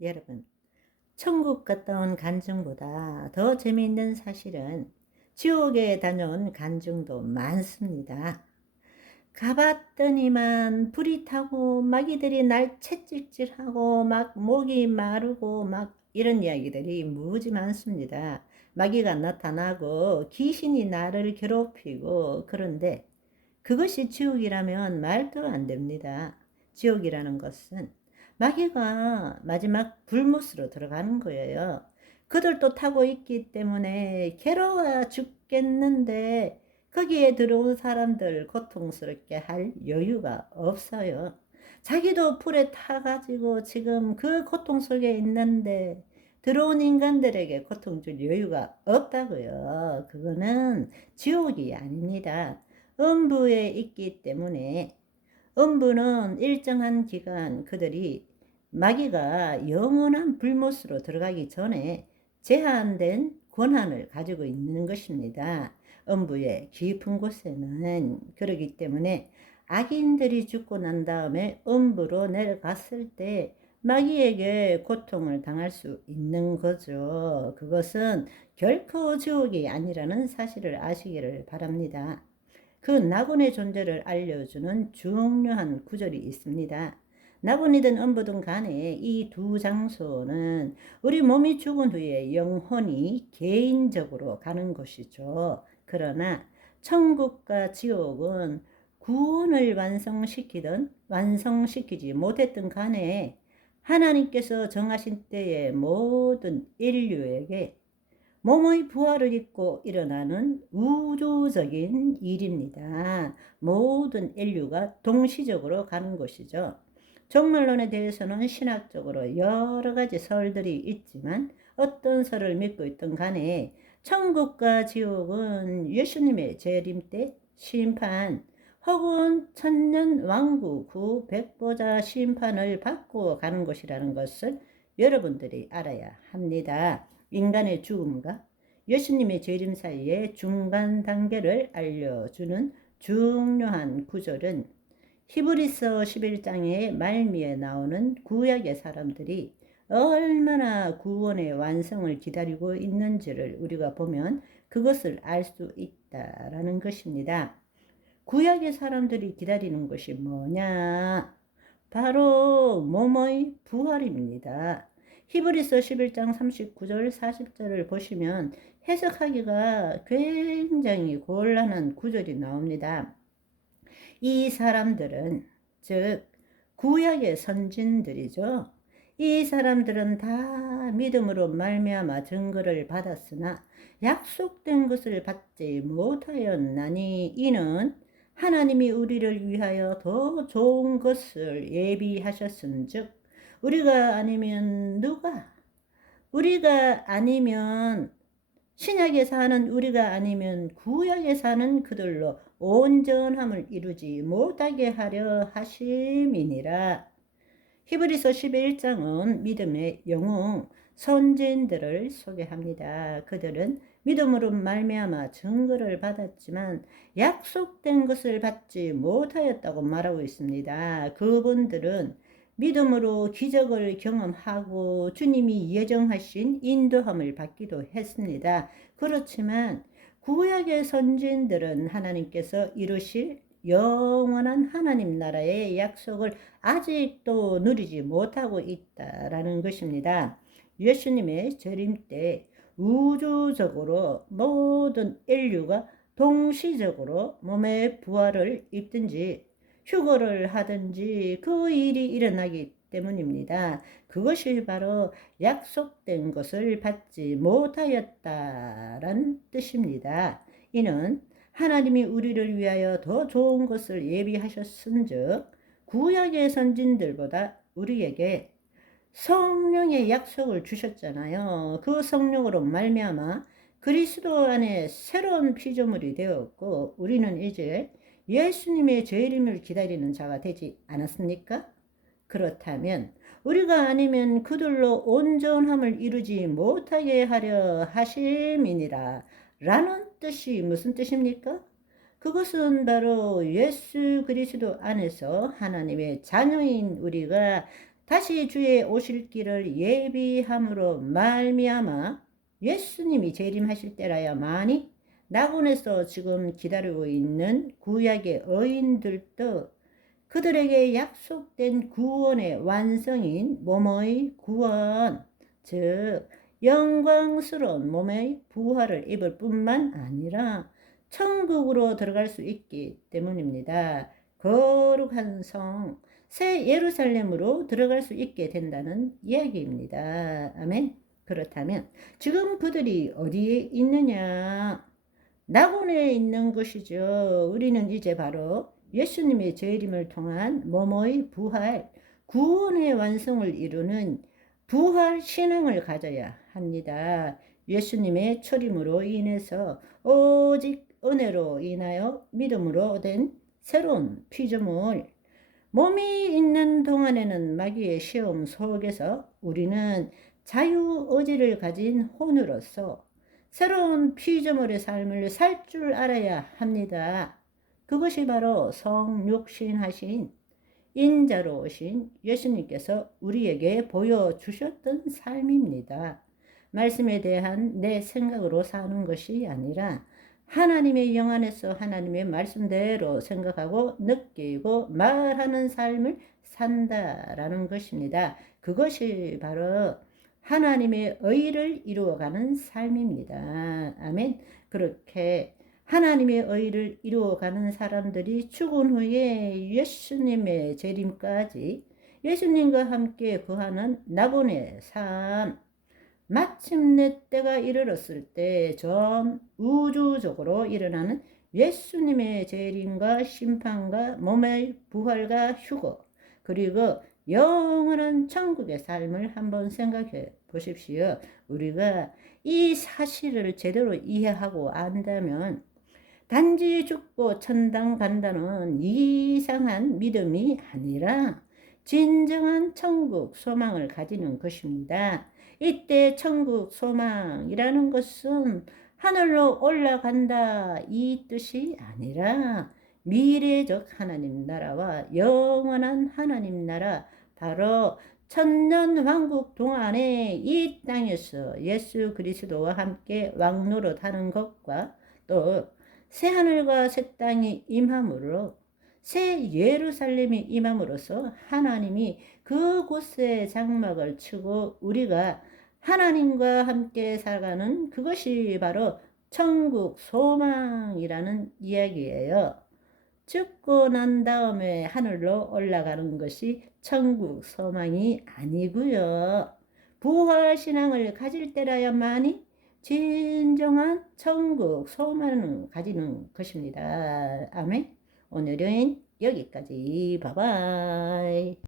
여러분, 천국 갔다 온 간증보다 더 재미있는 사실은 지옥에 다녀온 간증도 많습니다. 가봤더니만 불이 타고 마귀들이 날 채찍질하고 막 목이 마르고 막 이런 이야기들이 무지 많습니다. 마귀가 나타나고 귀신이 나를 괴롭히고 그런데 그것이 지옥이라면 말도 안 됩니다. 지옥이라는 것은 마귀가 마지막 불못으로 들어가는 거예요. 그들도 타고 있기 때문에 괴로워 죽겠는데 거기에 들어온 사람들 고통스럽게 할 여유가 없어요. 자기도 불에 타가지고 지금 그 고통 속에 있는데 들어온 인간들에게 고통 줄 여유가 없다고요. 그거는 지옥이 아닙니다. 음부에 있기 때문에 음부는 일정한 기간 그들이 마귀가 영원한 불못으로 들어가기 전에 제한된 권한을 가지고 있는 것입니다. 음부의 깊은 곳에는 그러기 때문에 악인들이 죽고 난 다음에 음부로 내려갔을 때 마귀에게 고통을 당할 수 있는 거죠. 그것은 결코 지옥이 아니라는 사실을 아시기를 바랍니다. 그 낙원의 존재를 알려주는 중요한 구절이 있습니다. 낙원이든 음부든 간에 이 두 장소는 우리 몸이 죽은 후에 영혼이 개인적으로 가는 곳이죠. 그러나 천국과 지옥은 구원을 완성시키든 완성시키지 못했던 간에 하나님께서 정하신 때에 모든 인류에게 몸의 부활을 입고 일어나는 우주적인 일입니다. 모든 인류가 동시적으로 가는 곳이죠. 종말론에 대해서는 신학적으로 여러 가지 설들이 있지만 어떤 설을 믿고 있던 간에 천국과 지옥은 예수님의 재림 때 심판 혹은 천년 왕국 후 백보자 심판을 받고 가는 곳이라는 것을 여러분들이 알아야 합니다. 인간의 죽음과 예수님의 재림 사이의 중간 단계를 알려주는 중요한 구절은 히브리서 11장의 말미에 나오는 구약의 사람들이 얼마나 구원의 완성을 기다리고 있는지를 우리가 보면 그것을 알 수 있다라는 것입니다. 구약의 사람들이 기다리는 것이 뭐냐? 바로 몸의 부활입니다. 히브리서 11장 39절 40절을 보시면 해석하기가 굉장히 곤란한 구절이 나옵니다. 이 사람들은 즉 구약의 선진들이죠. 이 사람들은 다 믿음으로 말미암아 증거를 받았으나 약속된 것을 받지 못하였나니 이는 하나님이 우리를 위하여 더 좋은 것을 예비하셨은즉 우리가 아니면 누가 우리가 아니면 신약에 사는 우리가 아니면 구약에 사는 그들로 온전함을 이루지 못하게 하려 하심이니라. 히브리서 11장은 믿음의 영웅 선진들을 소개합니다. 그들은 믿음으로 말미암아 증거를 받았지만 약속된 것을 받지 못하였다고 말하고 있습니다. 그분들은 믿음으로 기적을 경험하고 주님이 예정하신 인도함을 받기도 했습니다. 그렇지만 구약의 선진들은 하나님께서 이루실 영원한 하나님 나라의 약속을 아직도 누리지 못하고 있다라는 것입니다. 예수님의 재림 때 우주적으로 모든 인류가 동시적으로 몸의 부활을 입든지 휴거를 하든지 그 일이 일어나기 때문입니다. 그것이 바로 약속된 것을 받지 못하였다란 뜻입니다. 이는 하나님이 우리를 위하여 더 좋은 것을 예비하셨은즉 구약의 선진들보다 우리에게 성령의 약속을 주셨잖아요. 그 성령으로 말미암아 그리스도 안에 새로운 피조물이 되었고 우리는 이제 예수님의 재림을 기다리는 자가 되지 않았습니까? 그렇다면 우리가 아니면 그들로 온전함을 이루지 못하게 하려 하심이니라 라는 뜻이 무슨 뜻입니까? 그것은 바로 예수 그리스도 안에서 하나님의 자녀인 우리가 다시 주의 오실 길을 예비함으로 말미암아 예수님이 재림하실 때라야만이 낙원에서 지금 기다리고 있는 구약의 어인들도 그들에게 약속된 구원의 완성인 몸의 구원, 즉 영광스러운 몸의 부활을 입을 뿐만 아니라 천국으로 들어갈 수 있기 때문입니다. 거룩한 성, 새 예루살렘으로 들어갈 수 있게 된다는 이야기입니다. 아멘. 그렇다면 지금 그들이 어디에 있느냐? 낙원에 있는 것이죠. 우리는 이제 바로 예수님의 재림을 통한 몸의 부활, 구원의 완성을 이루는 부활 신앙을 가져야 합니다. 예수님의 초림으로 인해서 오직 은혜로 인하여 믿음으로 된 새로운 피조물 몸이 있는 동안에는 마귀의 시험 속에서 우리는 자유 의지를 가진 혼으로서 새로운 피조물의 삶을 살 줄 알아야 합니다. 그것이 바로 성육신하신 인자로 오신 예수님께서 우리에게 보여주셨던 삶입니다. 말씀에 대한 내 생각으로 사는 것이 아니라 하나님의 영 안에서 하나님의 말씀대로 생각하고 느끼고 말하는 삶을 산다라는 것입니다. 그것이 바로 하나님의 의를 이루어가는 삶입니다. 아멘. 그렇게 하나님의 의를 이루어가는 사람들이 죽은 후에 예수님의 재림까지 예수님과 함께 거하는 나본의 삶, 마침내 때가 이르렀을 때 전 우주적으로 일어나는 예수님의 재림과 심판과 몸의 부활과 휴거 그리고 영원한 천국의 삶을 한번 생각해 보십시오. 우리가 이 사실을 제대로 이해하고 안다면 단지 죽고 천당 간다는 이상한 믿음이 아니라 진정한 천국 소망을 가지는 것입니다. 이때 천국 소망이라는 것은 하늘로 올라간다 이 뜻이 아니라 미래적 하나님 나라와 영원한 하나님 나라 바로 천년 왕국 동안에 이 땅에서 예수 그리스도와 함께 왕노릇 하는 것과 또 새하늘과 새 땅이 임함으로 새 예루살렘이 임함으로써 하나님이 그곳에 장막을 치고 우리가 하나님과 함께 살아가는 그것이 바로 천국 소망이라는 이야기예요. 죽고 난 다음에 하늘로 올라가는 것이 천국 소망이 아니고요. 부활 신앙을 가질 때라야만이 진정한 천국 소망을 가지는 것입니다. 아멘. 오늘은 여기까지. 바바이.